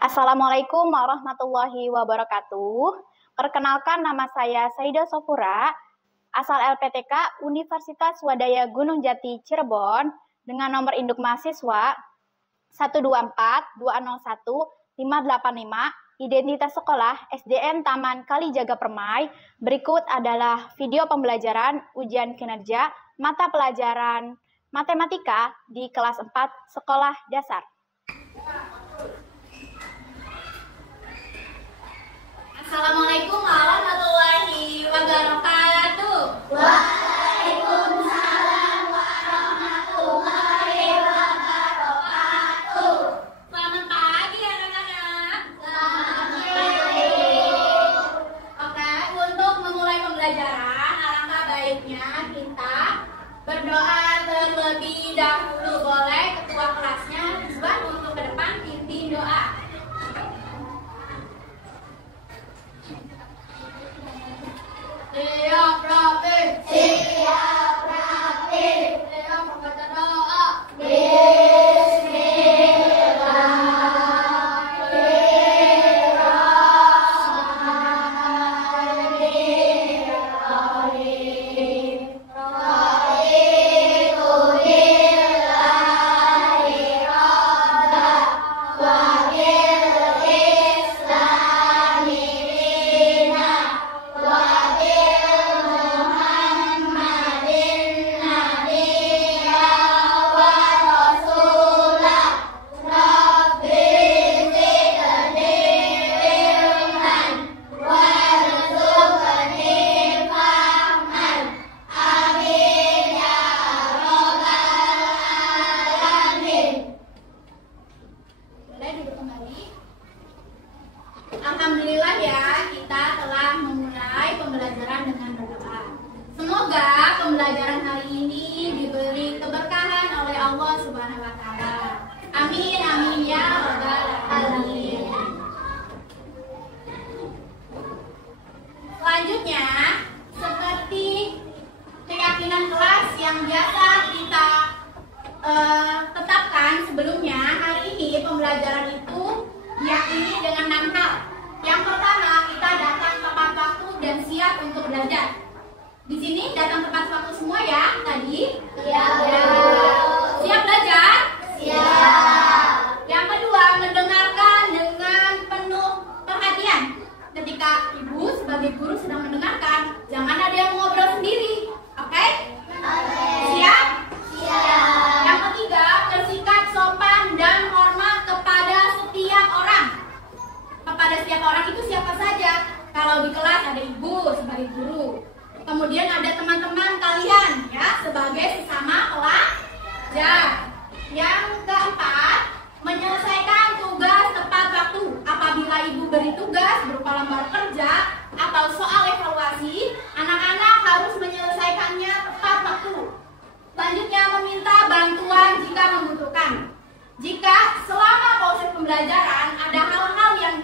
Assalamualaikum warahmatullahi wabarakatuh. Perkenalkan, nama saya Saida Sofura, asal LPTK Universitas Wadaya Gunung Jati Cirebon, dengan nomor induk mahasiswa 124-201-585, identitas sekolah SDN Taman Kalijaga Permai. Berikut adalah video pembelajaran ujian kinerja mata pelajaran matematika di kelas 4 sekolah dasar. Assalamualaikum warahmatullahi wabarakatuh. Waalaikumsalam warahmatullahi wabarakatuh. Selamat pagi anak-anak. Selamat pagi. Oke, untuk memulai pembelajaran, alangkah baiknya kita berdoa terlebih dahulu. Boleh ketua kelasnya buat untuk ke depan pimpin doa. Siap rapi. Siap rapi. Siap membaca doa. Alhamdulillah ya, kita telah memulai pembelajaran dengan berdoa. Semoga pembelajaran hari ini diberi keberkahan oleh Allah Subhanahu wa Ta'ala. Amin, amin ya rabbal alamin. Selanjutnya, seperti keyakinan kelas yang biasa kita tetapkan sebelumnya, hari ini pembelajaran itu diyakini dengan 6 hal. Yang pertama, kita datang tepat waktu dan siap untuk belajar. Di sini datang tepat waktu semua ya tadi? Iya. Siap belajar? Siap. Yang kedua, mendengarkan dengan penuh perhatian. Ketika ibu sebagai guru sedang mendengarkan, jangan ada yang ngobrol sendiri. Oke? Siap? Siap. Yang ketiga, bersikap sopan dan hormat kepada setiap orang. Kepada setiap orang itu siapa saja. Kalau di kelas ada ibu sebagai guru, kemudian ada teman-teman kalian ya sebagai sesama pelajar. Yang keempat, menyelesaikan tugas tepat waktu. Apabila ibu beri tugas berupa lembar kerja atau soal evaluasi, anak-anak harus menyelesaikannya tepat waktu. Selanjutnya, meminta bantuan jika membutuhkan. Jika selama proses pembelajaran ada hal-hal yang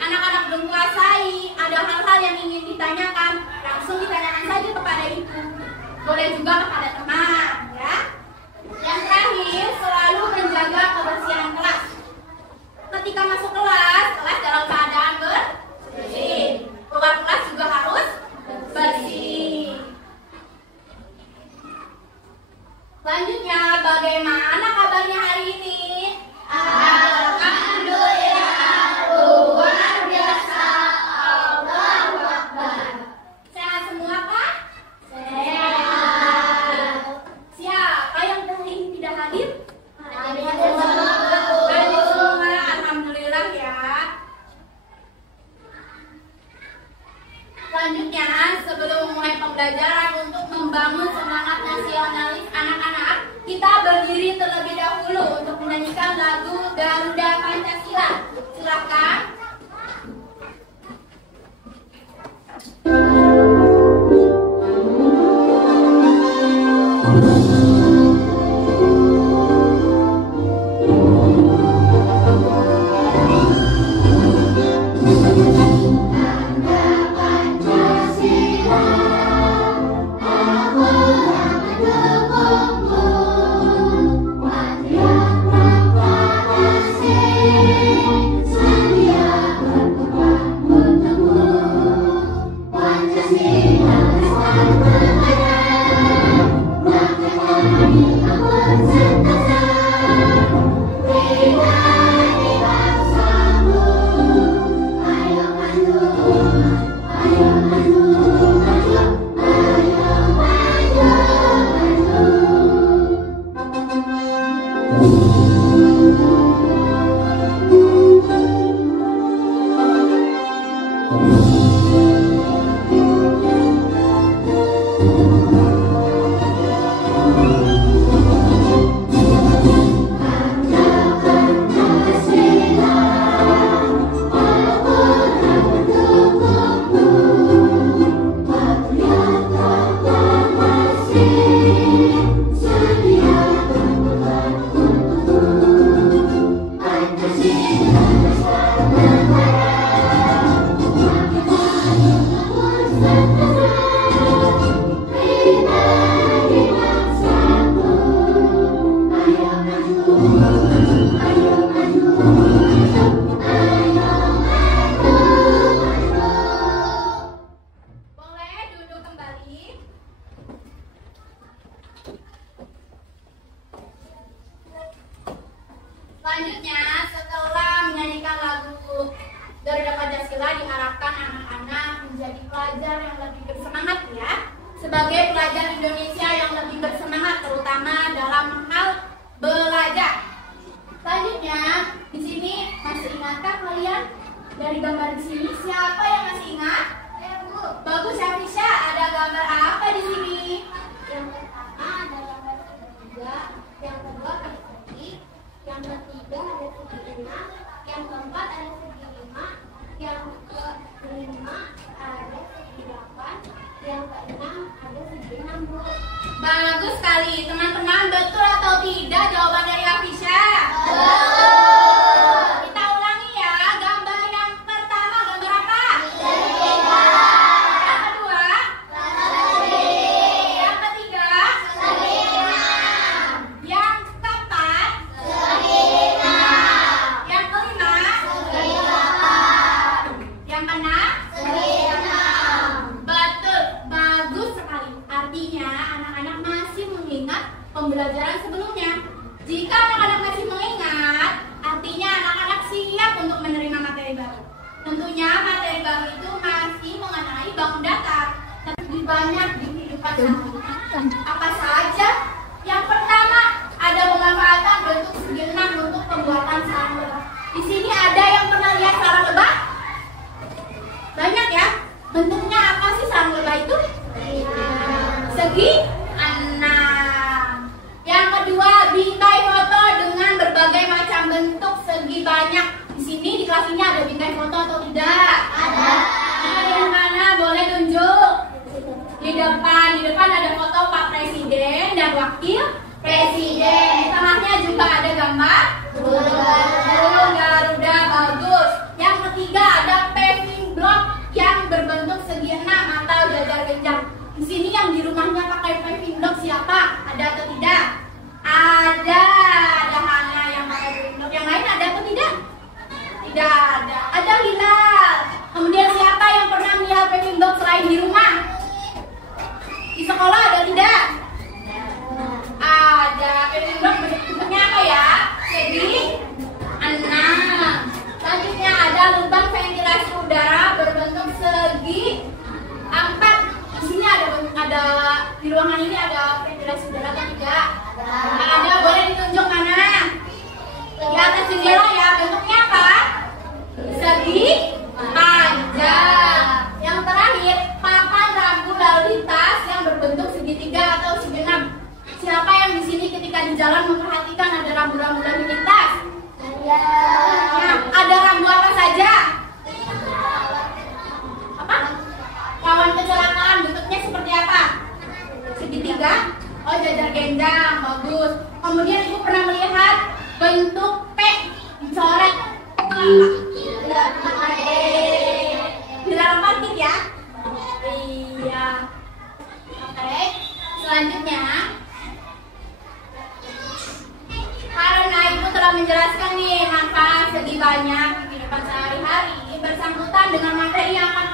anak-anak belum kuasai, ada hal-hal yang ingin ditanyakan, langsung ditanyakan saja kepada ibu. Boleh juga kepada teman, ya. Yang terakhir, selalu menjaga kebersihan kelas. Ketika masuk kelas dalam keadaan bersih. Keluar kelas juga harus bersih. Selanjutnya, bagaimana kabarnya hari ini? Alhamdulillah, luar biasa, Allahu Akbar. Sehat semua Pak? Sehat. Siapa yang hari ini tidak hadir? Hadir semua, alhamdulillah ya. Selanjutnya, sebelum memulai pembelajaran untuk membangun semangat nasionalis anak-anak, kita berdiri terlebih dahulu untuk menyanyikan lagu Garuda Pancasila. Silakan. Selamat adalah diharapkan anak-anak menjadi pelajar yang lebih bersemangat ya. Sebagai pelajar Indonesia yang lebih bersemangat terutama dalam hal belajar. Selanjutnya, di sini masih ingatkah kalian dari gambar di sini? Siapa yang masih ingat? Bagus ya Fisya, ada gambar apa di sini? Yang pertama ada gambar segitiga, yang kedua ada segi, yang ketiga ada segi 6, yang keempat ada segi 5, yang kelima ada segi 8, yang keenam ada segi 6, Bu. Bagus sekali, teman-teman, betul atau tidak jawaban dari Afisha? Kita ulangi ya, gambar yang pertama gambar apa? Segitiga. Yang kedua? Yang ketiga? Yang keempat? Yang kelima? Yang keenam? Betul, bagus sekali. Artinya anak-anak masih mengingat pembelajaran sebelumnya. Jika anak-anak masih mengingat, artinya anak-anak siap untuk menerima materi baru. Tentunya materi baru itu masih mengenai bangun datar, tapi banyak di kehidupan sehari-hari. Apa saja? Yang pertama, ada pemanfaatan bentuk segi 6 untuk pembuatan sarang lebah. Di sini ada yang pernah lihat sarang lebah? Banyak ya. Bentuknya apa sih sarang lebah itu? Segi 6. Yang kedua, bingkai foto dengan berbagai macam bentuk segi banyak. Di sini di kelas ini ada bingkai foto atau tidak? Ada. Yang mana? Boleh tunjuk. Di depan ada foto Pak Presiden dan Wakil Presiden. Di tengahnya juga ada gambar burung Garuda, bagus. Yang ketiga ada paving block yang berbentuk segi 6 atau jajar genjang. Di sini yang di rumahnya pakai paving block siapa? Ada atau tidak? Ada Hana yang pakai paving block. Yang lain ada atau tidak? Tidak ada. Ada Hilal. Kemudian siapa yang pernah melihat paving block selain di rumah? Di sekolah ada tidak? Ada. Paving block bentuknya apa ya? Segi 6. Selanjutnya ada lubang ventilasi udara berbentuk segi 4. Di sini ada di ruangan ini ada ventilasi udara atau tidak? Ada. Boleh ditunjuk mana? Di atas jendela ya. Bentuknya apa? Segi panjang. Yang terakhir, papan rambu lalu lintas yang berbentuk segitiga atau segi 6. Siapa yang di sini ketika di jalan memperhatikan ada rambu-rambu lalu lintas? Nah, ada rambu apa saja? Apa? Rawan kecelakaan, bentuknya seperti apa? Segitiga? Oh, jajar genjang, bagus. Kemudian ibu pernah melihat bentuk P dicoret dilarang parkir ya? Iya. Oke. Selanjutnya, karena ibu telah menjelaskan nih manfaat segi banyak di kehidupan sehari-hari bersangkutan dengan materi yang akan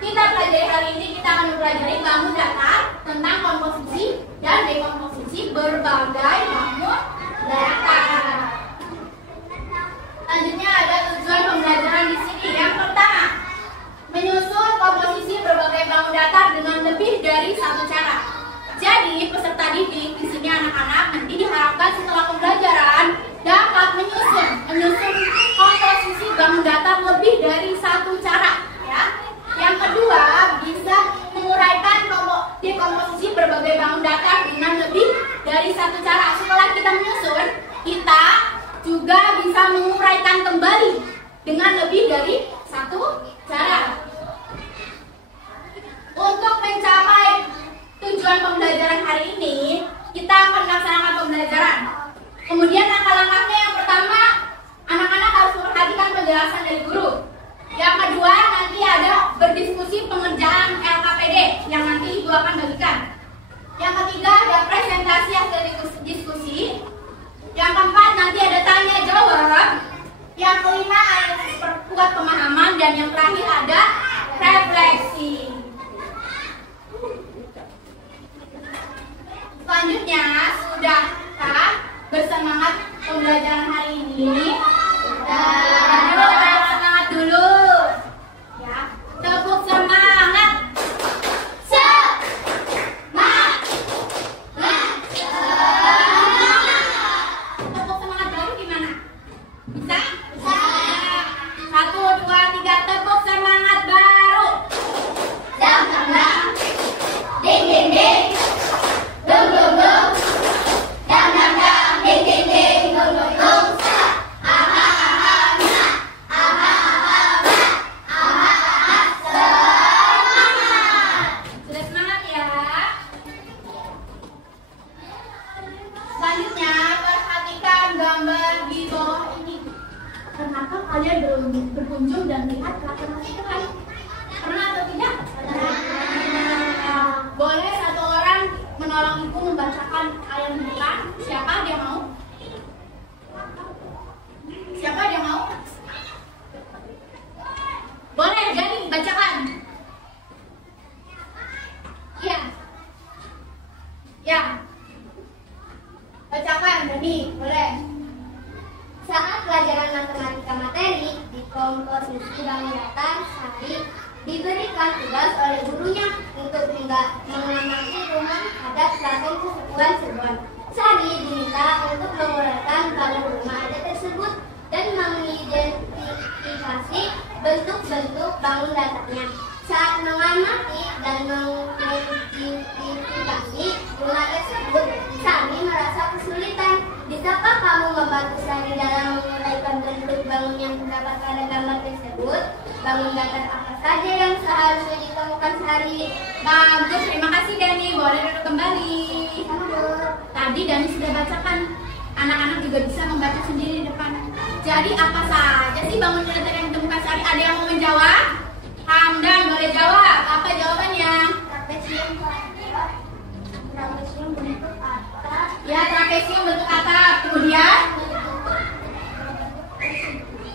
kita pelajari hari ini, kita akan mempelajari bangun datar tentang komposisi dan dekomposisi berbagai bangun datar. Selanjutnya ada tujuan pembelajaran di sini. Yang pertama, menyusun komposisi berbagai bangun datar dengan lebih dari satu cara. Jadi peserta didik di sini anak-anak nanti diharapkan setelah pembelajaran dapat menyusun komposisi bangun datar lebih dari satu cara. Ya. Yang kedua, bisa menguraikan dekomposisi berbagai bangun datar dengan lebih dari satu cara. Setelah kita menyusun, kita juga bisa menguraikan kembali dengan lebih dari satu cara. Untuk mencapai tujuan pembelajaran hari ini, kita akan melaksanakan pembelajaran. Kemudian langkah-langkahnya yang pertama, anak-anak harus memperhatikan penjelasan dari guru. Yang kedua, nanti ada berdiskusi pengerjaan LKPD yang nanti ibu akan bagikan. Yang ketiga, ada presentasi hasil diskusi. Yang keempat, nanti ada tanya jawab. Yang kelima, ada perkuat pemahaman. Dan yang terakhir ada refleksi. Selanjutnya, sudahkah bersemangat pembelajaran hari ini? Sudah. Semangat dulu. Pernahkah kalian berkunjung dan melihat kelas keren? Pernah atau tidak? Pernah. Boleh satu orang menolong ibu membacakan ayat di depan? Siapa dia mau? Siapa dia mau? Boleh, jadi bacakan. Iya. Ya. Bacakan, Dani, boleh. Saat pelajaran matematika materi di komposisi bangun datar, Sari diberikan tugas oleh gurunya untuk mengamati rumah adat selatan keseruan-seruan. Sari diminta untuk menguraikan bangun rumah adat tersebut dan mengidentifikasi bentuk-bentuk bangun datarnya. Saat mengamati dan mengidentifikasi rumah tersebut, Sari merasa kesulitan. Bisakah kamu membantu Sari dalam menguraikan bentuk bangun yang terdapat pada gambar tersebut? Bangun datar apa saja yang seharusnya ditemukan Sari? Bagus, terima kasih Dani. Boleh duduk kembali. Tadi Dani sudah bacakan. Anak-anak juga bisa membaca sendiri di depan. Jadi apa saja sih bangun datar yang ditemukan Sari? Ada yang mau menjawab? Hamdan, boleh jawab. Apa jawabannya? Trapesium bentuk atap. Ya, trapesium bentuk atap. Kemudian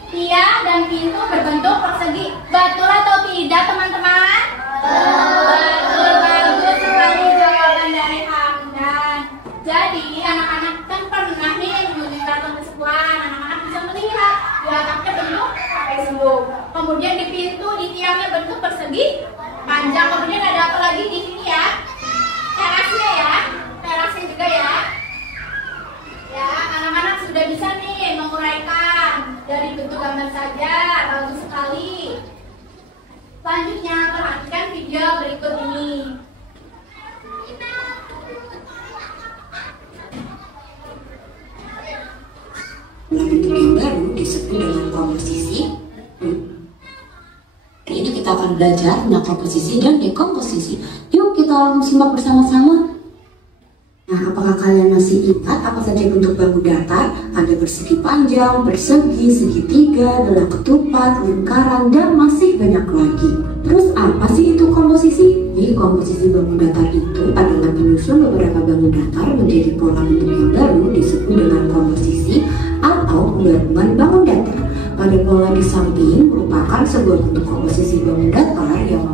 tiang dan pintu berbentuk persegi. Betul atau tidak, teman-teman? Betul, bagus sekali jawaban dari Hamdan. Jadi anak-anak kan pernah nih datang ke sekolah, anak-anak bisa melihat di atapnya bentuk trapesium. Kemudian di pintu, di tiangnya bentuk persegi panjang. Kemudian ada apa lagi di sini ya? Terasnya ya, terasnya juga ya. Ya, anak-anak sudah bisa nih menguraikan dari bentuk gambar saja, bagus sekali. Selanjutnya perhatikan video berikut ini. Bentuk yang baru disebut dengan komposisi. Hari ini kita akan belajar tentang komposisi dan dekomposisi. Yuk kita simak bersama-sama. Nah, apakah kalian masih ingat apa saja bentuk bangun datar? Ada persegi panjang, persegi, segitiga, belah ketupat, lingkaran, dan masih banyak lagi. Terus apa sih itu komposisi? Jadi komposisi bangun datar itu adalah menyusun beberapa bangun datar menjadi pola bentuk yang baru disebut dengan komposisi atau penggabungan bangun datar. Pada pola di samping merupakan sebuah bentuk komposisi bangun datar yang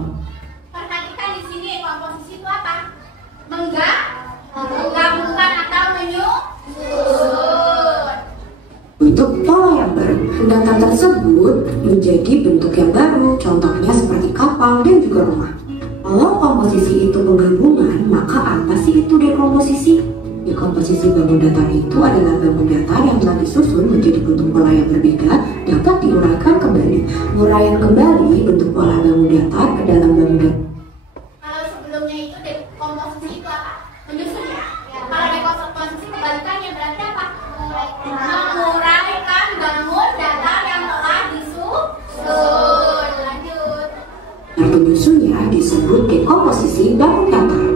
Perhatikan di sini komposisi itu apa? Menggabungkan atau menyusun. bentuk pola yang baru. Datar tersebut menjadi bentuk yang baru, contohnya seperti kapal dan juga rumah. Kalau komposisi itu penggabungan, maka apa sih itu dekomposisi? Dekomposisi bangun datar itu adalah bangun datar yang telah disusun menjadi bentuk pola yang berbeda dapat diuraikan kembali. Uraian kembali bentuk pola bangun datar ke dalam bangun datar. Kalau sebelumnya itu dekomposisi itu apa? Menyusun ya? Kalau dekomposisi kebalikannya berarti apa? Menguraikan bangun datar yang telah disusun. Lanjut. Penyusunnya disebut dekomposisi bangun datar.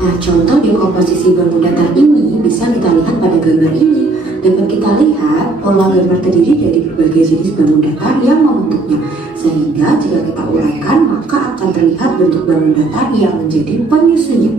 Nah, contoh dekomposisi bangun datar ini bisa kita lihat pada gambar ini. Dapat kita lihat pola gambar terdiri dari berbagai jenis bangun datar yang membentuknya. Sehingga jika kita uraikan, maka akan terlihat bentuk bangun datar yang menjadi penyusunnya.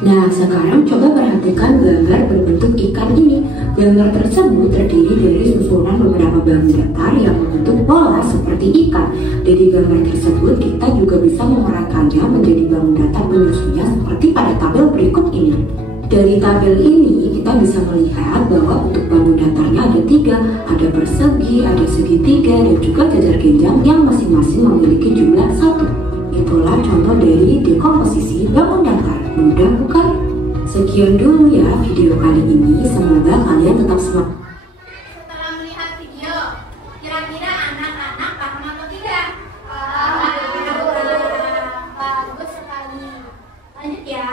Nah, sekarang coba perhatikan gambar berbentuk ikan ini. Gambar tersebut terdiri dari susunan beberapa bangun datar yang membentuk pola seperti ikan. Dari gambar tersebut kita juga bisa menguraikannya menjadi bangun datar penyusunnya seperti pada tabel berikut ini. Dari tabel ini kita bisa melihat bahwa bentuk bangun datarnya ada 3, ada persegi, ada segitiga, dan juga jajar genjang yang masing-masing memiliki jumlah 1. Itulah contoh dari dekomposisi bangun datar. Mudah bukan? Sekian dulu ya video kali ini, semoga kalian tetap semangat. Setelah melihat video, kira-kira anak-anak paham atau tidak? Bagus sekali. Lanjut ya.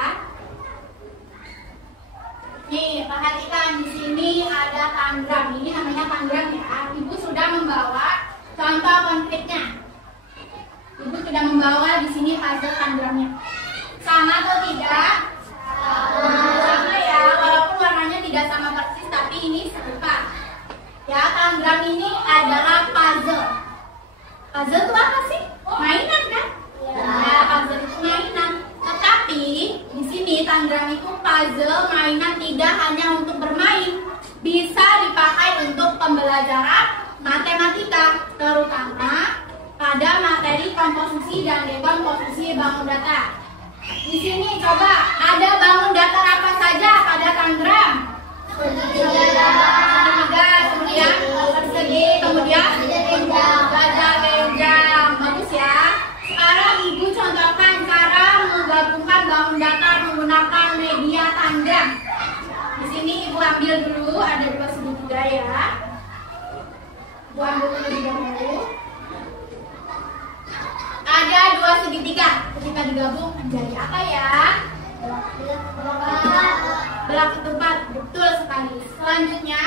Nih, perhatikan di sini ada tangram. Ini namanya tangram ya. Ibu sudah membawa contoh konkretnya. Ibu sudah membawa di sini puzzle tangramnya. Sama atau tidak? Sama ya, walaupun warnanya tidak sama persis, tapi ini serupa. Ya, tanggram ini komposisi dan dekomposisi bangun datar. Di sini coba ada bangun datar apa saja pada Tangerang? Segitiga, kemudian persegi, kemudian gajah lenjang. Bagus ya. Sekarang Ibu contohkan cara menggabungkan bangun datar menggunakan media Tangerang. Di sini Ibu ambil dulu, ada 2 segitiga ya. Ibu ambil terlebih dahulu. Ada 2 segitiga. Ketika digabung menjadi apa ya? Belah ketupat. Betul sekali. Selanjutnya,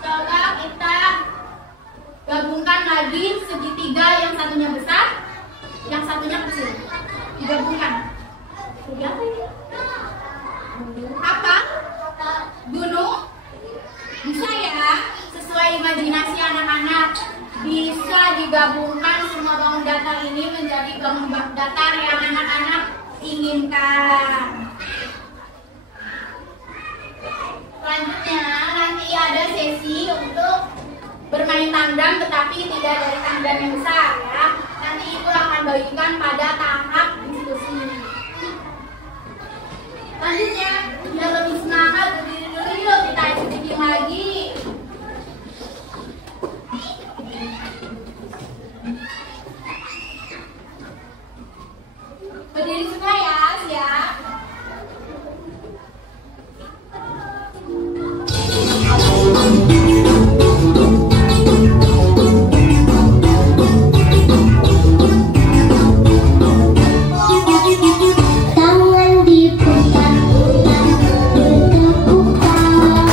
coba kita gabungkan lagi segitiga, yang satunya besar, yang satunya kecil. Digabungkan. Jadi apa ini? Apa? Gunung? Bisa ya, sesuai imajinasi anak-anak. Bisa digabungkan semua bangun datar ini menjadi bangun datar yang anak-anak inginkan. Selanjutnya nanti ada sesi untuk bermain tandang, tetapi tidak dari tandang yang besar ya. Nanti Ibu akan bagikan pada tahap diskusi. Selanjutnya, biar lebih semangat, berdiri dulu yuk, kita bikin lagi. Berdiri semua ya, siap. Tangan diputar-putar, bertepuk tangan.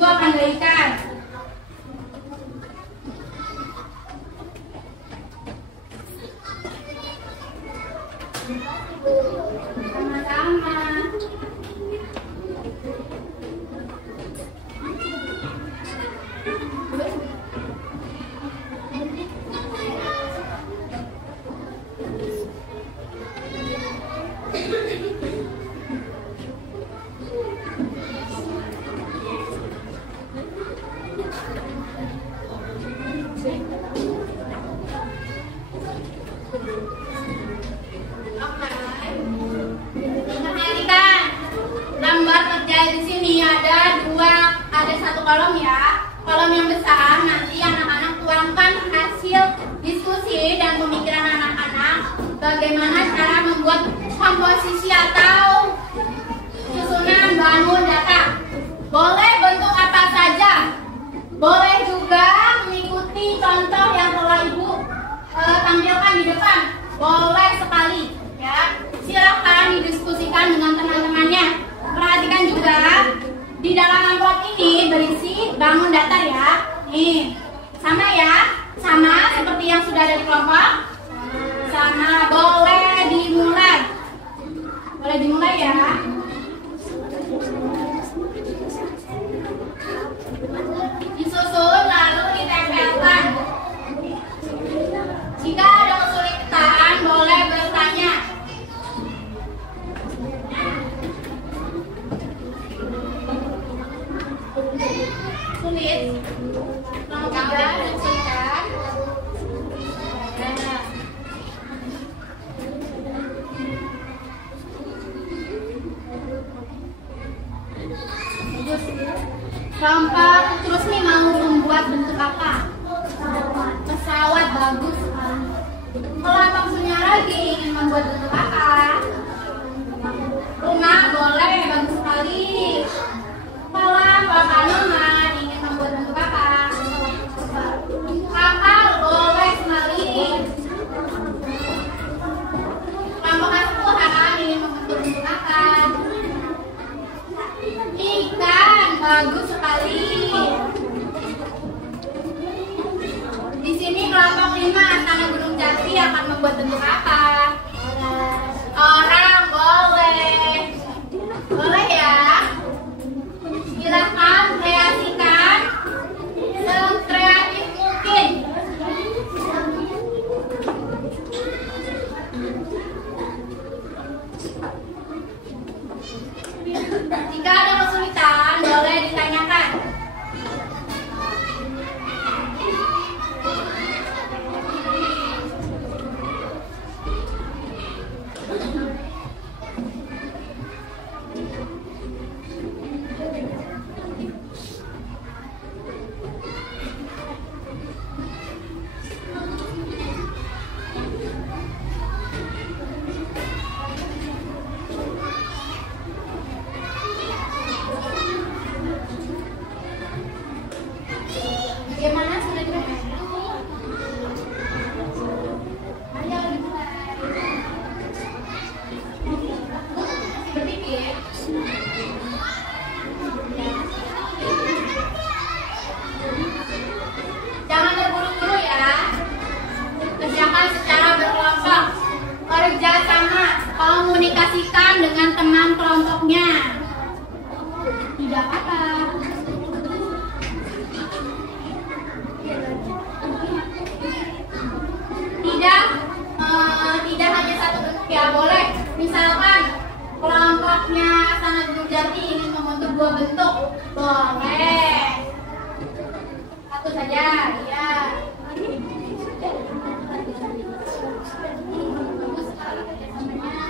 Ibu akan berikan. Sama-sama. Perhatikan, gambar kerja di sini ada satu kolom ya. Kolom yang besar nanti anak-anak tuangkan hasil diskusi dan pemikiran anak-anak bagaimana cara membuat komposisi atau susunan bangun data. Boleh bentuk apa saja. Boleh juga mengikuti contoh yang telah Ibu tampilkan di depan. Boleh sekali ya. Silahkan didiskusikan dengan teman-temannya. Perhatikan juga di dalam amplop ini berisi bangun data ya. Nih, sama ya, sama seperti yang sudah ada di kelompok. Sama, boleh dimulai. Boleh dimulai ya. Disusun lalu ditempelkan. Jika ada kesulitan, boleh bertanya. Sulit, nomor 3 disusulkan. Kelompok terus nih mau membuat bentuk apa? Pesawat, bagus. Kelompok Sunya lagi ingin membuat bentuk apa? Rumah, boleh, bagus sekali. Kelompok Anoman ingin membuat bentuk apa? Kapal, boleh sekali. Kelompok Asuhan ingin membentuk bentuk apa? Ikan, bagus sekali. Di sini kelompok 5 Astana Gunung Jati akan membuat bentuk apa? Orang, boleh. Boleh ya. Silahkan kreasikan sekreatif mungkin. Jika ada kesulitan, boleh ditanyakan. Bagaimana, sudah dibantu? Ayo dimulai. Berpikir. Jangan terburu-buru ya. Kerjakan secara berkelompok. Kerja sama, komunikasikan dengan teman kelompoknya. Tidak apa-apa. Tidak hanya satu bentuk ya, boleh. Misalkan kelompoknya Astana Gunung Jati ingin membentuk 2 bentuk, boleh. Satu saja, ya. Bagus sekali kerjasamanya.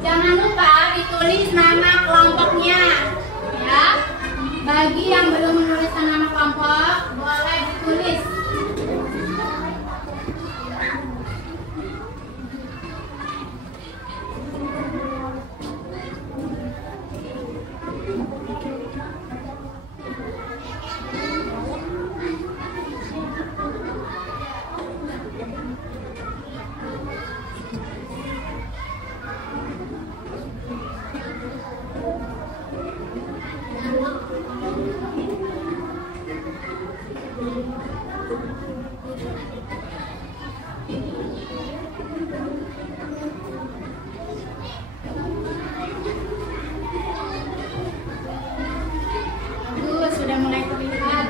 Jangan lupa ditulis nama kelompoknya, ya. Bagi yang belum menuliskan nama kelompok, boleh ditulis. Sudah mulai terlihat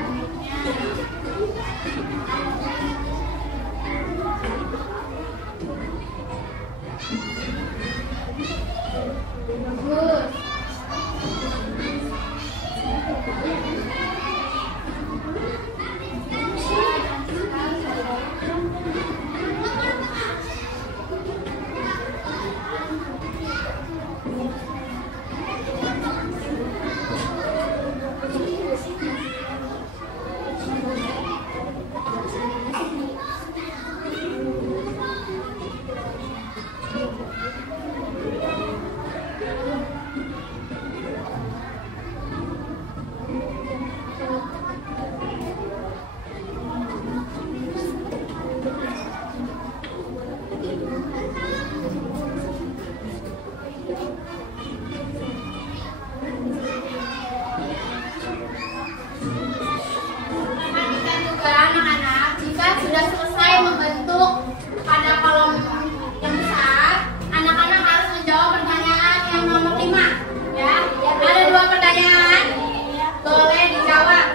bagus. Sudah selesai membentuk pada kolom yang besar, anak-anak harus menjawab pertanyaan yang nomor 5, ya. Ada 2 pertanyaan, boleh dijawab.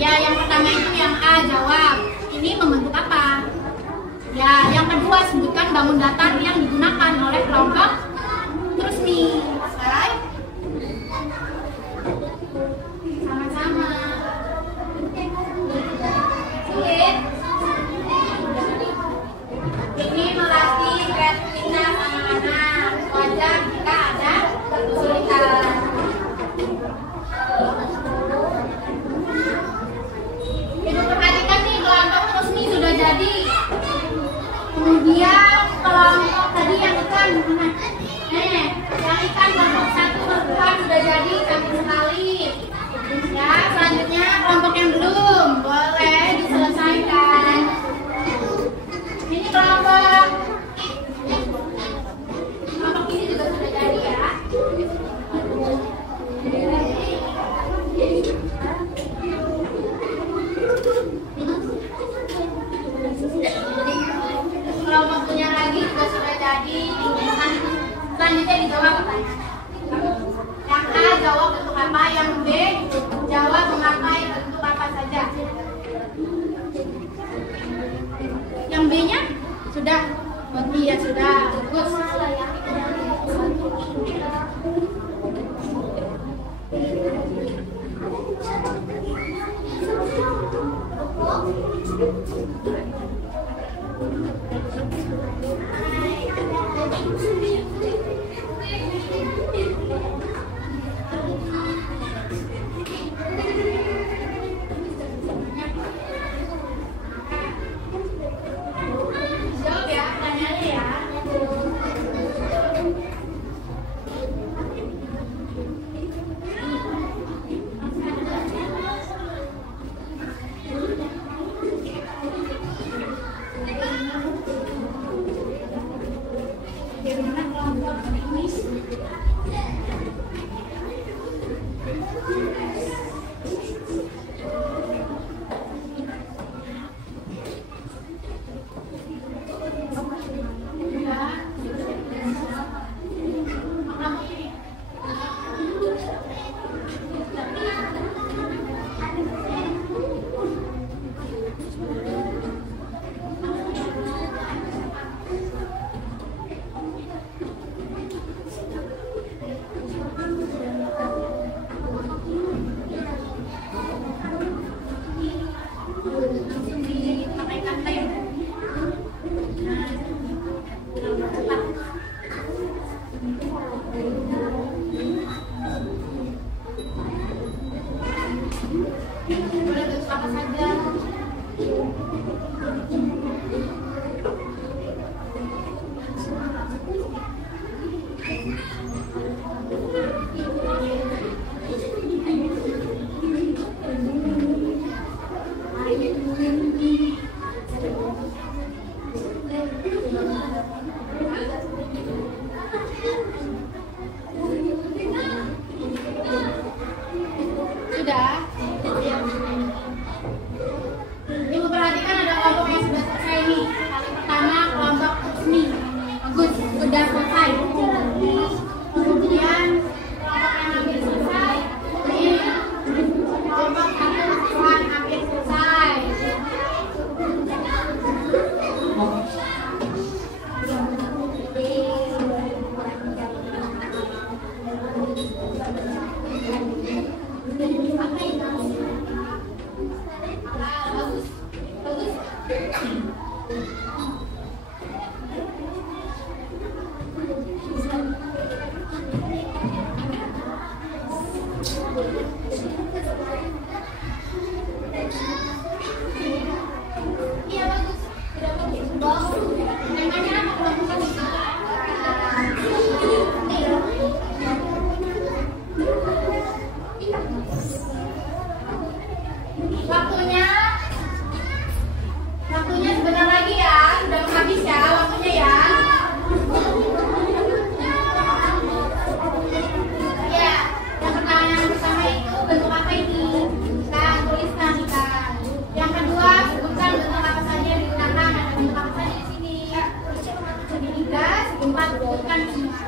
Ya, yang pertama itu yang A, jawab. Ini membentuk apa? Ya, yang kedua sebutkan bangun datar yang digunakan oleh kelompok. Terus nih, selesai. Sama-sama. Sulit. Ini melatih kreativitas anak-anak. Wajar jika ada kesulitan. Ibu perhatikan nih, kelompok resmi sudah jadi. Kemudian kelompok tadi yang ikan, yang ikan kelompok 1 berbuah sudah jadi, cantik sekali. Ya, selanjutnya kelompok yang belum, boleh diselesaikan. Ini kelompok ini juga sudah jadi ya. Kelompok punya lagi juga sudah jadi. Selanjutnya dijawab pertanyaan. Yang A jawab bentuk apa, yang B jawab memakai bentuk apa saja. Yang B-nya sudah, iya sudah, bagus. Jawab ya pertanyaannya ya. Bagaimana kelompok ini? Boleh bentuk apa saja. Sudah. Ibu perhatikan ada kelompok yang sudah selesai nih. Kali pertama kelompok Husni. Bagus, sudah selesai. Kemudian kelompok yang hampir selesai. Ini kelompok yang hampir selesai. Iya bagus, sudah bagus. Temanya apa kelompok ini? Waktunya sebentar lagi ya, sudah habis ya waktunya ya. Ya, yang pertanyaan pertama itu bentuk apa ini? Kita tuliskan ikan. Yang kedua, sebutkan bentuk apa saja yang digunakan. Ada bentuk apa saja di sini? Segi 3, segi 4, sebutkan semua.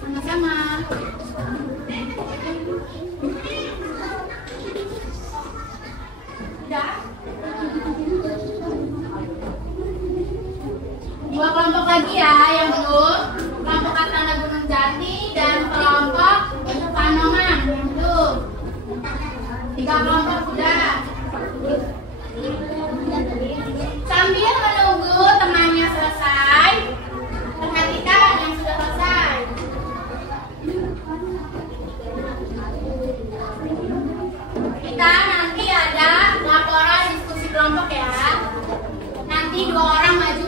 Sama-sama. Sudah? Dua kelompok lagi ya yang belum. Kelompok Katana Gunung Jati dan kelompok Panongan yang belum. 3 kelompok sudah. Sambil menunggu temannya selesai, perhatikan yang sudah selesai. Kita nanti ada laporan diskusi kelompok ya. Nanti 2 orang maju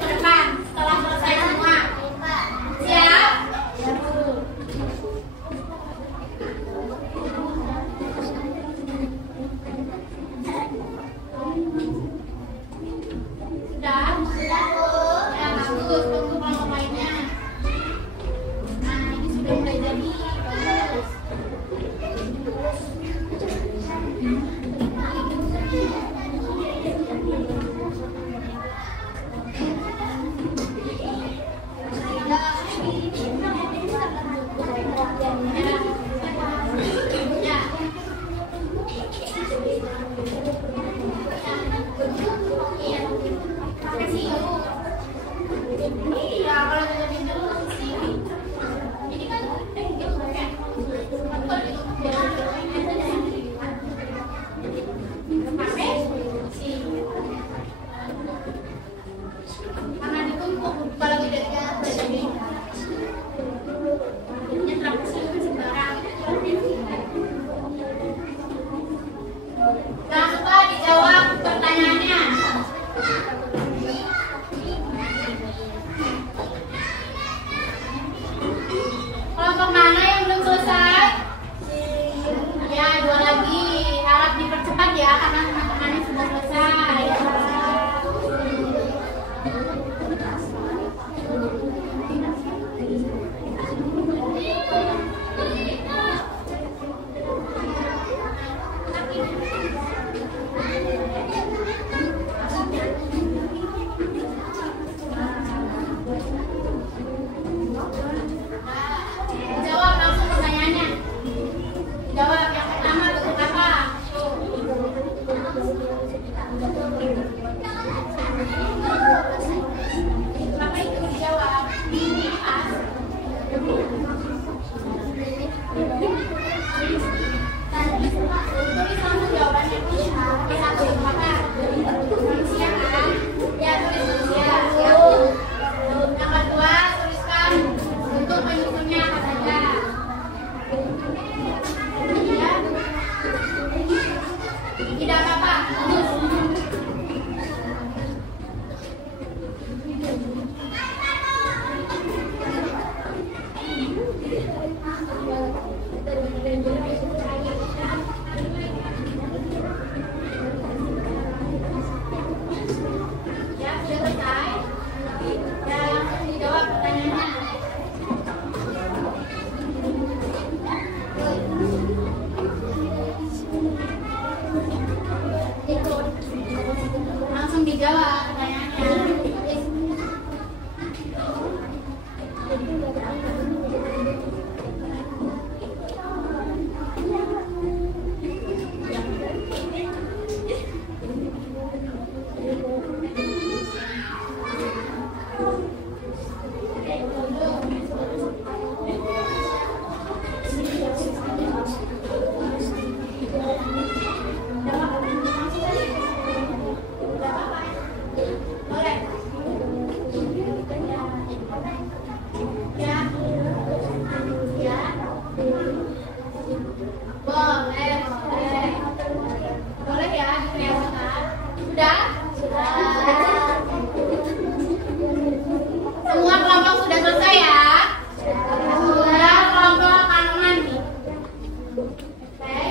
Iya, kalau kita pindah ke sini. Ini kan gitu ya. Kalau itu karena ditumpuk kalau tidak jadi nyetrap sembarang. Jangan lupa dijawab pertanyaannya. Kelompok mana yang belum selesai? Ya, 2 lagi. Harap dipercepat ya karena teman-temannya sudah selesai. Jawab langsung pertanyaannya. Jawab yang pertama bentuk apa? Apa itu dijawab? Pas. Tulis langsung jawabannya. Satu bentuk apa? Manusia kan? Ya, tulis manusia. Yang kedua, tuliskan bentuk penyusunnya apa saja. Ya. Tidak apa-apa. Ya, sudah selesai. Ya, langsung dijawab pertanyaannya. Langsung dijawab pertanyaannya. Boleh. Ya. Ya. Boleh. Boleh ya dikreasikan. Sudah? Semua kelompok sudah selesai ya? Sudah kelompok kandungan nih. Oke.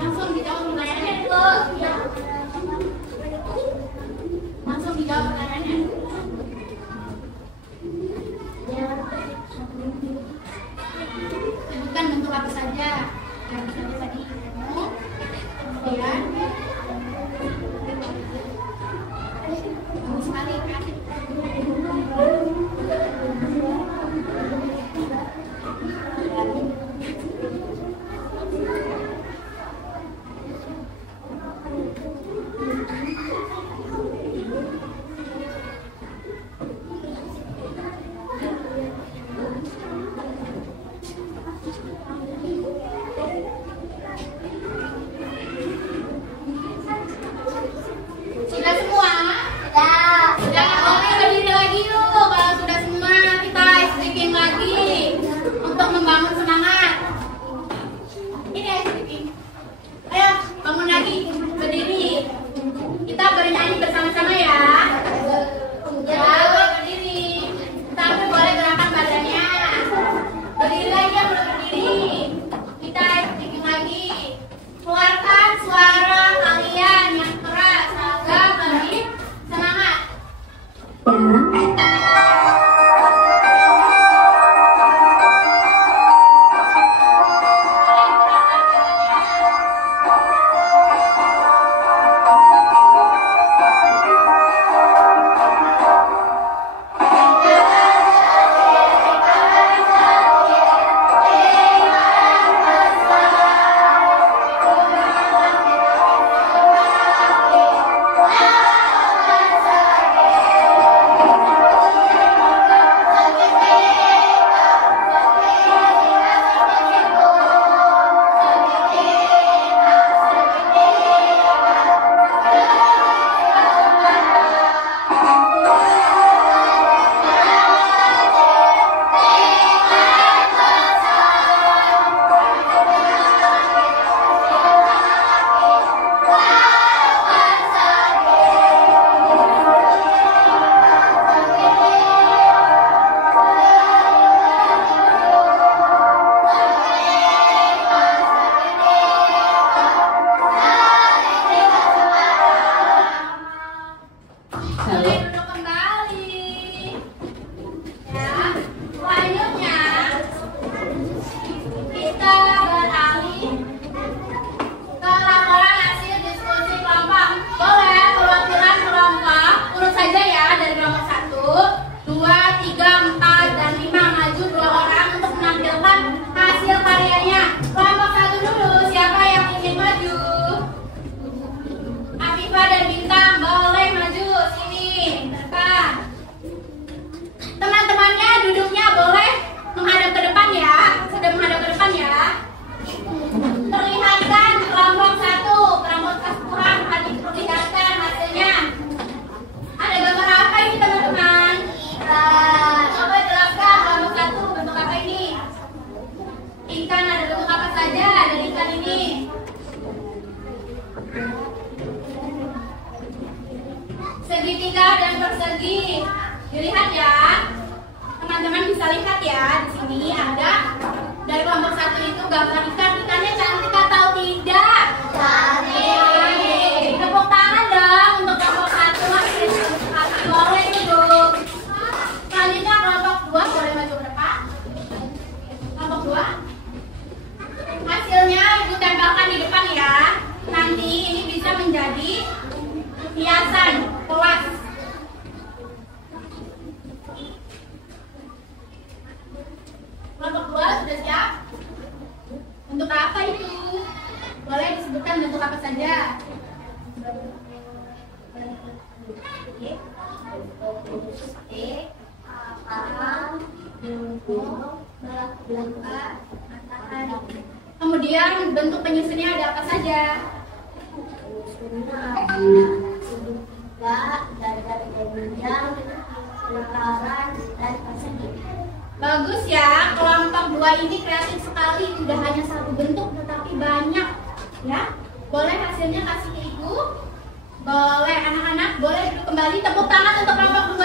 Langsung dijawab pertanyaannya. Langsung dijawab pertanyaannya. Sebutkan bentuk apa saja. Yang saja tadi. Kemudian bagus sekali kan? Sudah semua? Sudah. Oke, berdiri lagi yuk. Kalau sudah semua, kita stripping lagi untuk membangun semangat. Ini stripping. Ayo, bangun lagi. Berdiri. Kita bernyanyi bersama-sama ya. Ya, berdiri. Tapi boleh gerakan badannya. Berdiri lagi yang belum berdiri. Kita stripping lagi. Keluarkan suara kalian yang keras agar lebih semangat. Jangan bisa lihat ya, di sini ada dari kelompok 1 itu gambar ikan. Ikannya cantik atau tidak? Cantik. Tepuk tangan dong untuk kelompok 1. Boleh duduk. Selanjutnya kelompok 2 boleh maju ke depan. Kelompok 2. Hasilnya Ibu tempelkan di depan ya. Nanti ini bisa menjadi hiasan kelas. Kelompok 2 sudah siap? Untuk apa itu? Boleh disebutkan bentuk apa saja? Kemudian bentuk penyusunnya ada apa saja? Bagus ya, kelompok 2 ini kreatif sekali. Tidak hanya satu bentuk tetapi banyak ya. Boleh hasilnya kasih ke ibu? Boleh. Anak-anak boleh duduk kembali. Tepuk tangan untuk kelompok 2.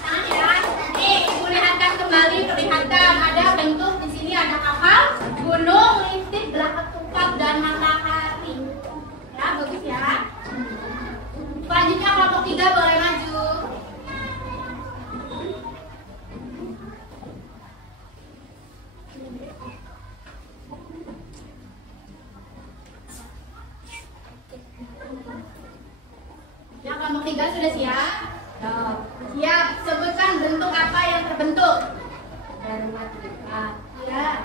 Tangan ya. Nih, ibu lihatkan kembali. Perlihatkan ada bentuk di sini, ada kapal, gunung, listrik, belakang tumpah dan matahari. Ya, bagus ya. Selanjutnya kelompok 3 boleh maju. Ya, kelompok 3 sudah siap? Siap. Sebutkan bentuk apa yang terbentuk. Ya.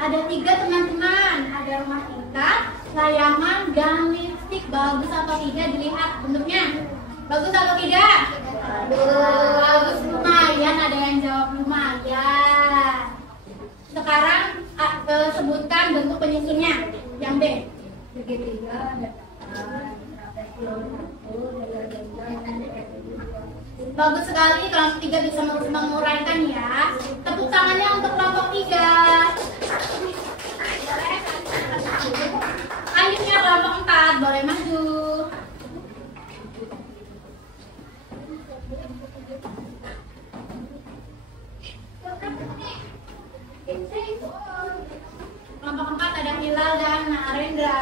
Ada 3 teman-teman. Ada rumah tingkat, layangan, dan lipstik. Bagus atau tidak dilihat bentuknya? Bagus atau tidak? Bagus. Lumayan, ada yang jawab lumayan. Sekarang sebutkan bentuk penyusunnya. Yang B. Segitiga. Bagus sekali, kelompok 3 bisa menguraikan ya. Tepuk tangannya untuk kelompok 3. Selanjutnya kelompok 4 boleh maju. Kelompok 4 ada Hilal dan Narendra.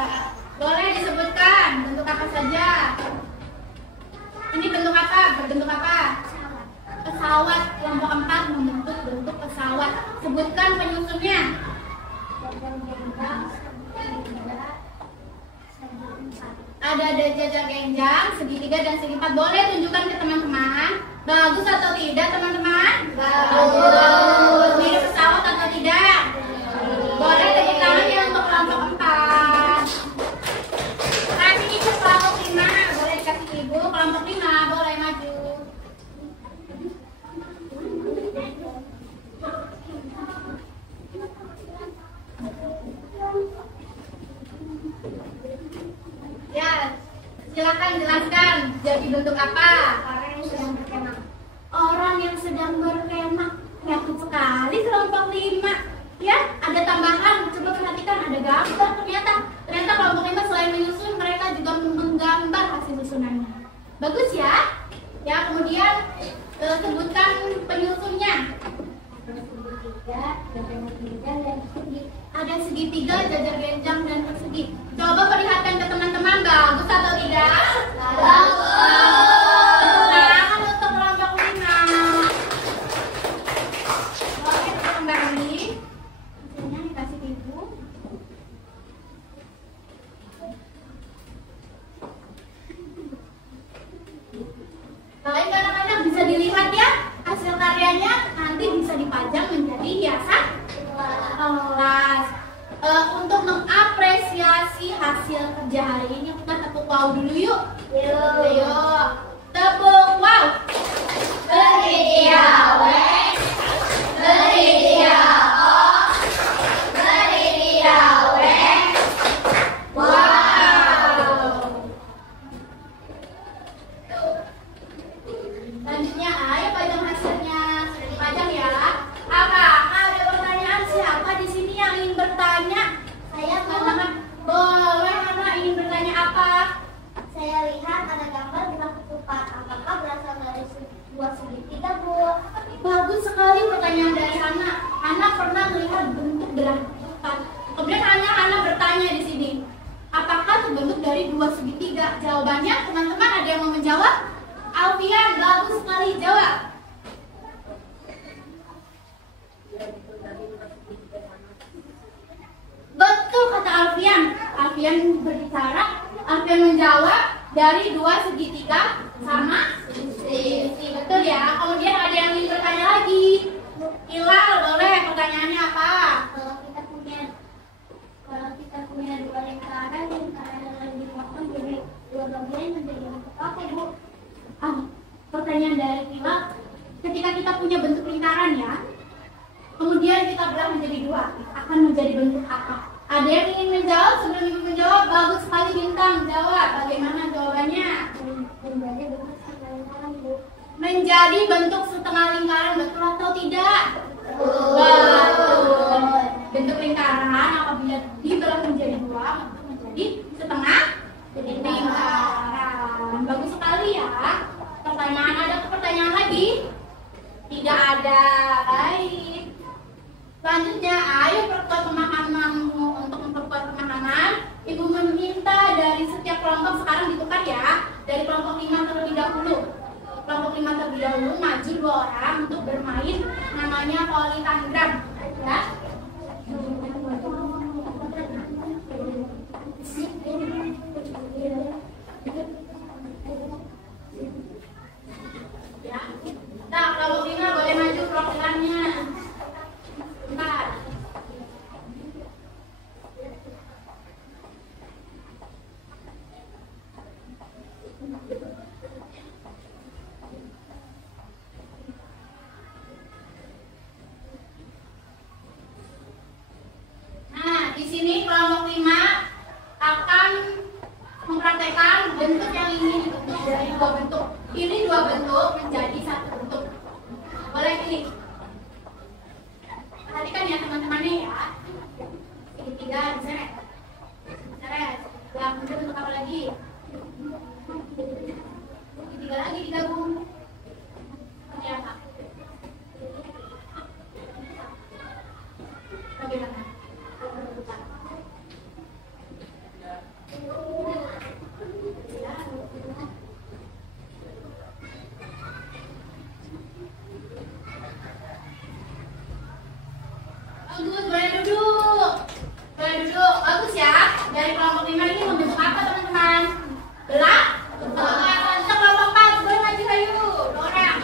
Boleh disebutkan bentuk apa saja? Ini bentuk apa? Berbentuk apa? Pesawat. Kelompok 4 membentuk bentuk pesawat. Sebutkan penyusunnya. Ada jajar genjang, segitiga dan segi 4. Boleh tunjukkan ke teman-teman. Bagus atau tidak teman-teman? Bagus. Mirip pesawat atau tidak? Boleh tepuk tangannya untuk kelompok 4. Kasih ibu kelompok 5. Boleh dikasih ibu. Kelompok 5 boleh maju. Ya, silakan jelaskan. Jadi bentuk apa? Orang yang sedang berkemah. Kreatif sekali kelompok 5. Ya, ada tambahan. Coba perhatikan, ada gambar. Ternyata kelompok 5 selain menyusun, mereka juga menggambar hasil susunannya. Bagus ya. Ya, kemudian sebutkan penyusunnya. Ada segitiga, jajar genjang dan persegi. Coba perlihatkan ke teman-teman, bagus atau tidak? Bagus. Tangan untuk kelompok 5. Boleh kita kembali. Hasilnya dikasih ibu. Baik anak-anak, bisa dilihat ya hasil karyanya. Nanti bisa dipajang menjadi hiasan kelas. Untuk mengapresiasi hasil kerja hari ini, kita tepuk wow dulu yuk. Yuk. Tepuk wow. Beri dia W, beri dia O, beri dia W. Wow. Selanjutnya ayo pajang hasilnya. Sudah dipajang ya. Apakah ada pertanyaan? Siapa di sini yang ingin bertanya? Saya Teman-teman, boleh anak ingin bertanya apa? Saya lihat ada gambar Alfian, bagus sekali jawab. Betul kata Alfian. Alfian berbicara, Alfian menjawab dari 2 segitiga sama sisi. Betul ya. Kemudian ada yang ingin bertanya lagi. Hilal, boleh pertanyaannya apa? Kalau kita punya 2 lingkaran yang dipotong jadi 2 bagian menjadi bentuk apa, Bu? Pertanyaan dari Hilal. Ketika kita punya bentuk lingkaran ya, kemudian kita belah menjadi 2, akan menjadi bentuk apa? Ada yang ingin menjawab? Sebelum ibu menjawab, bagus sekali Bintang. Jawab, bagaimana jawabannya? Menjadi bentuk setengah lingkaran, Bu. Menjadi bentuk setengah lingkaran, betul atau tidak? Betul. Bentuk lingkaran apabila dibelah menjadi 2, bentuk menjadi setengah lingkaran. Bagus sekali ya. Pertanyaan, ada pertanyaan lagi? Tidak ada. Baik. Selanjutnya, ayo perkuat pemahamanmu. Untuk memperkuat pemahaman, Ibu meminta dari setiap kelompok sekarang ditukar ya. Dari kelompok 5 terlebih dahulu. Kelompok 5 terlebih dahulu maju 2 orang untuk bermain namanya politangram. Ya. Ya. Nah, kelompok 5 boleh maju profilannya. Bentar. Nah, di sini kelompok 5 akan mempraktekkan bentuk yang ingin dibentuk dari 2 bentuk. Pilih 2 bentuk menjadi 1 bentuk. Boleh pilih. Perhatikan ya teman-temannya ya. Segitiga diseret. Diseret. Yang bentuk apa lagi? Segitiga lagi digabung. Seperti apa? Bagaimana? Bagus, boleh duduk. Boleh duduk. Bagus ya. Dari kelompok 5 ini membentuk apa teman-teman? Belah? Untuk kelompok 4 boleh maju ayo. 2 orang.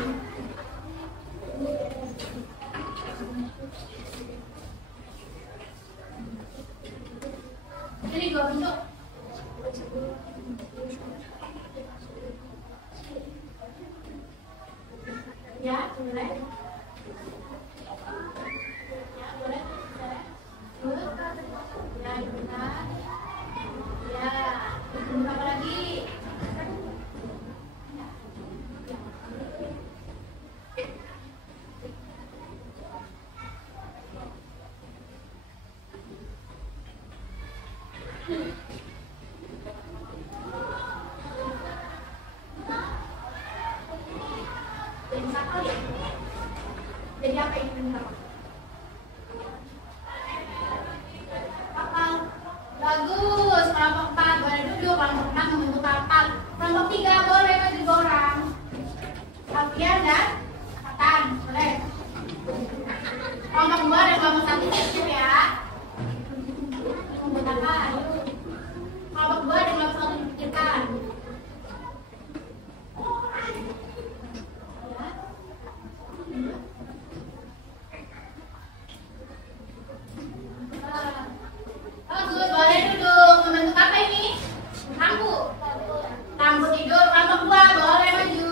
Ini 2 bentuk. Ya, boleh. Ya, boleh. Ya, bentar. Ya, apa lagi? Jadi satu ya? Jadi apa ini bentar? Kapal. Bagus. Kelompok 4 boleh duduk. Kelompok 6 membentuk kapal. Kelompok 3 boleh maju 2 orang. Alfian dan Atan. Boleh. Kelompok 2 dan kelompok 1 siap-siap ya. Membuat apa? Ayo. Kelompok 2 dan kelompok 1 dipikirkan. Bagus, boleh duduk. Membentuk apa ini? Lampu. Lampu tidur. Kelompok 2 boleh maju.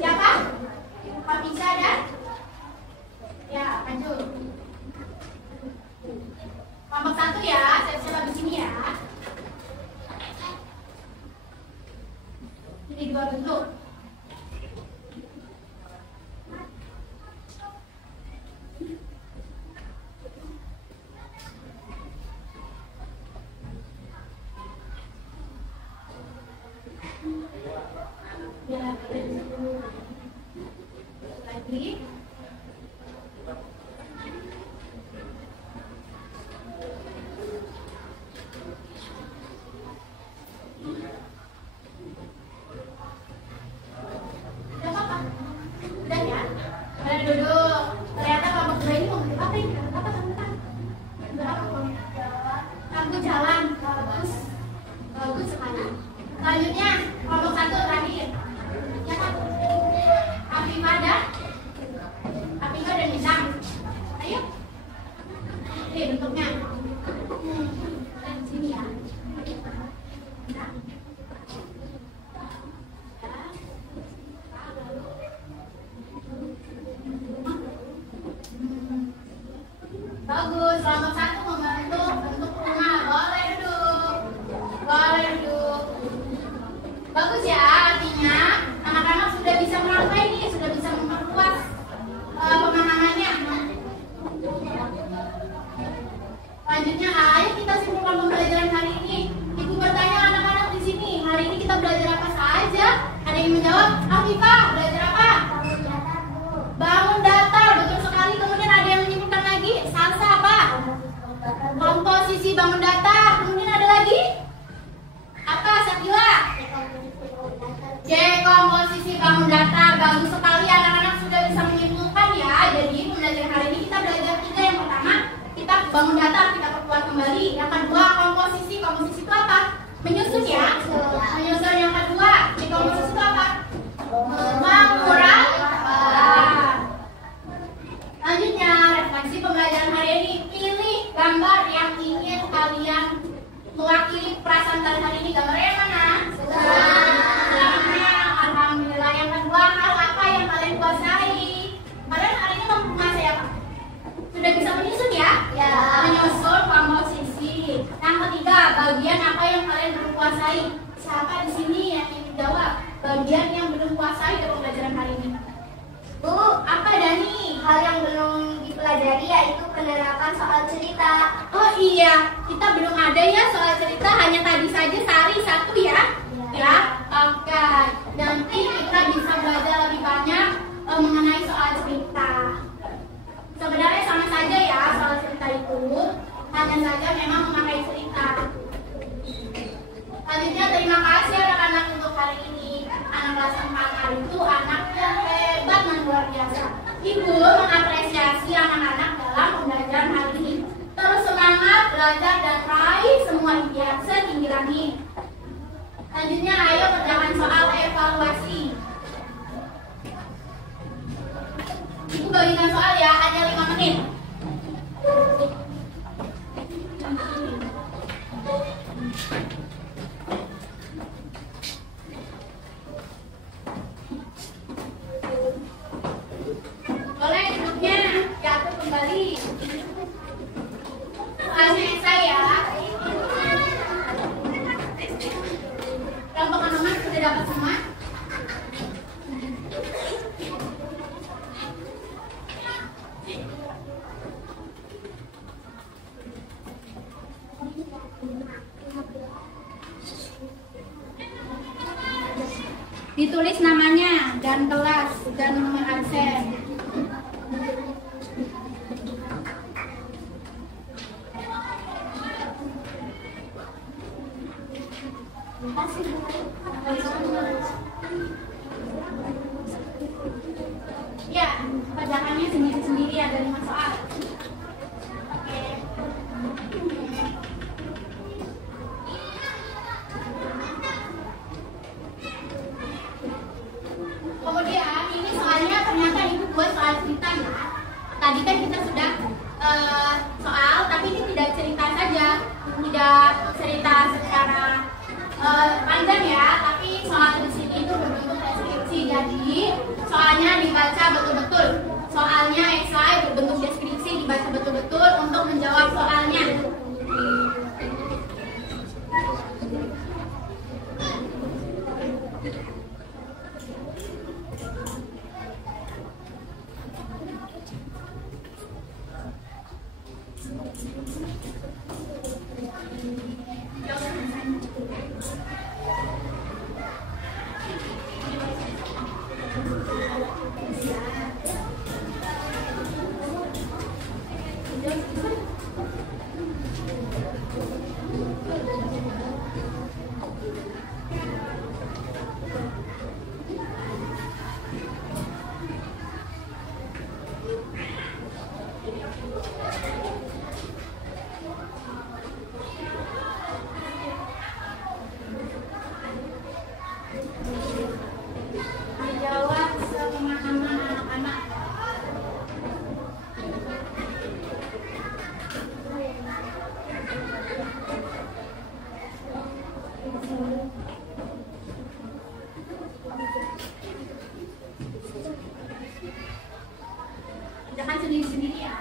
Siapa? Pak Bisa dan? Ya, maju. Kelompok 1 ya, siap-siap di sini ya. Ini 2 bentuk. Ya, lagi. Bagus. Kelompok 1 membentuk bentuk rumah. Boleh duduk. Boleh duduk. Bagus ya, artinya anak-anak sudah bisa merangkai ini, sudah bisa memperluas pemahamannya. Selanjutnya, ayo kita simpulkan pembelajaran hari ini. Ibu bertanya anak-anak di sini, hari ini kita belajar apa saja? Ada yang menjawab, Afifah, belajar apa? Bangun datar, betul sekali. Kemudian ada yang menyebutkan lagi, salsa apa? Komposisi bangun datar. Kemudian ada lagi? Apa, Sakila? Komposisi bangun datar. Bagus sekali, anak-anak sudah bisa menyimpulkan ya. Jadi pembelajaran hari ini kita belajar 3. Yang pertama, kita bangun datar, kita perkuat kembali. Yang kedua, komposisi. Komposisi itu apa? Menyusun ya. Menyusun. Yang kedua, komposisi itu apa? Mengurangi. Selanjutnya, refleksi pembelajaran hari ini. Pilih gambar yang ingin kalian mewakili perasaan kalian hari ini. Gambar yang mana? Alhamdulillah. Yang kedua, hal apa yang kalian kuasai? Kalian hari ini menguasai apa? Sudah bisa menyusun ya? Ya. Menyusun komposisi. Yang ketiga, bagian apa yang kalian belum kuasai? Siapa di sini yang ingin jawab? Bagian yang belum kuasai dalam pembelajaran hari ini. Bu, apa Dani? Hal yang belum dipelajari yaitu penerapan soal cerita. Oh iya, kita belum ada ya soal cerita, hanya tadi saja Sari 1 ya. Ya, oke. Nanti kita bisa belajar lebih banyak mengenai soal cerita. Sebenarnya sama saja ya soal cerita itu, hanya saja memang memakai cerita. Selanjutnya terima kasih anak-anak untuk hari ini. Anak kelas 4 hari itu anak yang hebat dan luar biasa. Ibu mengapresiasi anak-anak dalam pembelajaran hari ini. Terus semangat belajar dan raih semua impian setinggi langit. Selanjutnya ayo kerjakan soal evaluasi. Ibu bagikan soal ya, hanya 5 menit. Boleh duduknya, diatur kembali. Soalnya esai ya. Kelompok anak sudah dapat semua? Ditulis namanya dan kelas dan nomor absen. Ya, kerjakannya sendiri-sendiri ada 5 soal. Oke. Kemudian ini soalnya ternyata ibu buat soal cerita ya. Tadi kan kita sudah soal, tapi ini tidak cerita saja, tidak cerita secara panjang ya, tapi soal di sini itu berbentuk deskripsi. Jadi soalnya dibaca betul-betul, soalnya esai berbentuk deskripsi dibaca betul-betul untuk menjawab soalnya. Menjawab sepemahaman anak-anak. Jangan sendiri-sendiri ya.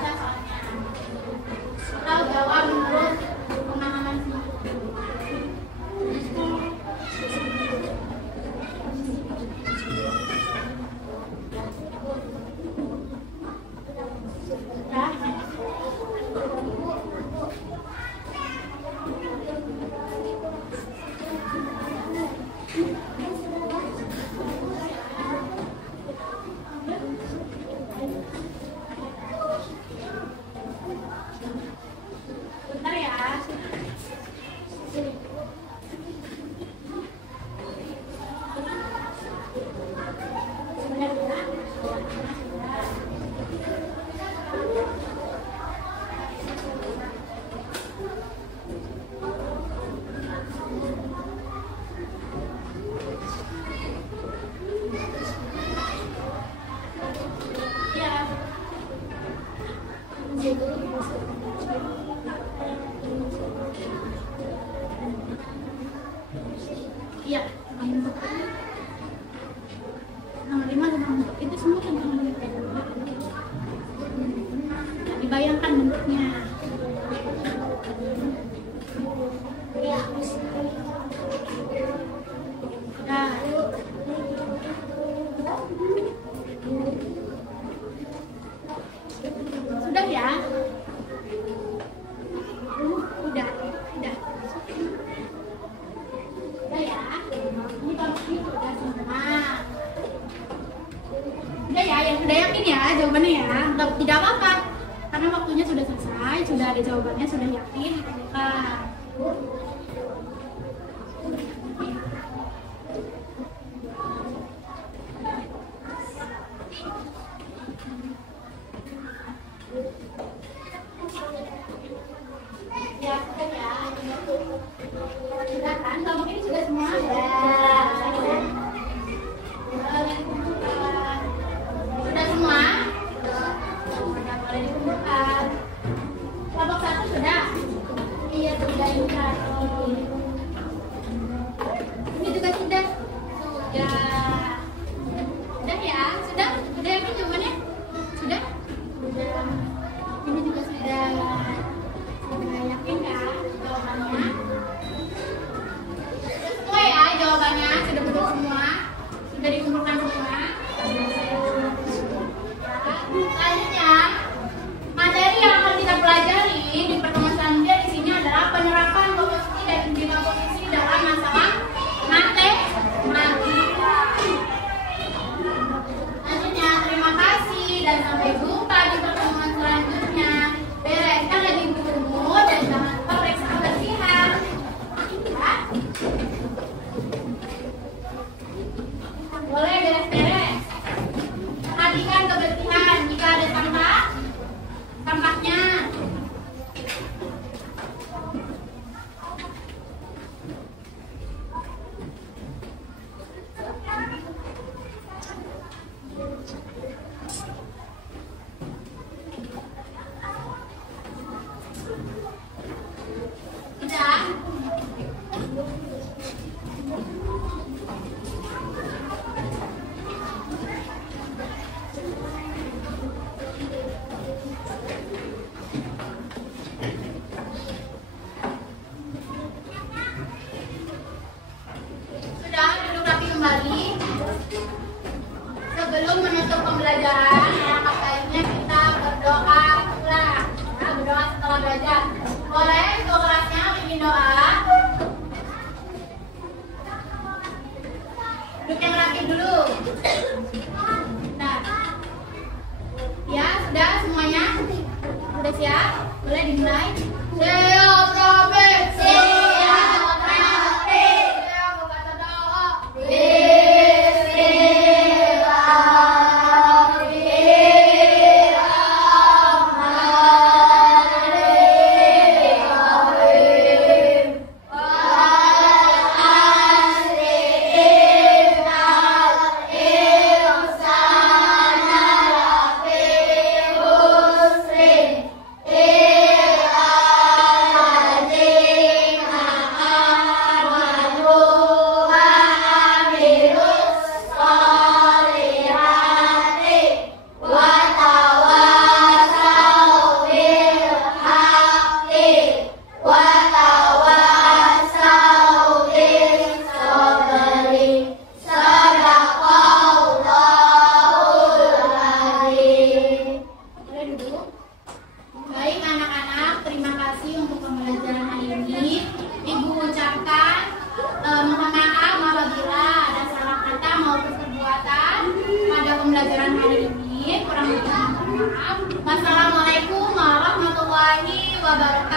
baca soalnya. Atau jawab menurut pemahaman sendiri. Bentar ya. Iya, bentuk nomor 5 tentang bentuk itu semua tentang bentuk. Nah, dibayangkan bentuknya. Nah, sudah ya? Udah. Udah ya? Ini kalau itu udah semua. Udah ya, yang sudah yakin ya jawabannya ya? Tidak apa-apa, karena waktunya sudah selesai, sudah ada jawabannya, sudah yakin, bukan? Ya, sudah ya. Sudah kan? Kalau ini sudah semua? Sudah semua? Sudah boleh dikumpulkan. Kelompok 1 sudah? Iya, sudah ini ini juga sudah. Sudah ya? Sudah yakin jawabannya? Sudah? Sudah. Ini juga sudah. Sudah yakin kan jawabannya? Sudah semua ya jawabannya? Sudah betul semua? Sudah dikumpulkan semua? Selanjutnya, materi yang akan kita pelajari di pertemuan selanjutnya di sini adalah penerapan komposisi dan bimbingan komposisi dalam masalah matematika. Selanjutnya, terima kasih dan sampai jumpa di pertemuan selanjutnya. Bereskan lagi bukumu dan jangan lupa periksa kebersihan. Ya. Boleh beres-beres. Perhatikan kebersihan. Jika ada sampahnya. Sudah. Sudah, duduk rapi kembali. Sebelum menutup pembelajaran, alangkah baiknya kita berdoa ulang. Ya, berdoa setelah belajar. Boleh ketua kelasnya bikin doa. Duduk yang rapi dulu. Nah, ya sudah semuanya. Sudah siap? Boleh dimulai. Siap, Rapi. Siap, Rapi. Siap, membaca doa. kasih untuk pembelajaran hari ini. Ibu ucapkan mohon maaf apabila ada salah kata maupun perbuatan pada pembelajaran hari ini. Kurang lebih mohon maaf. Wassalamualaikum warahmatullahi wabarakatuh.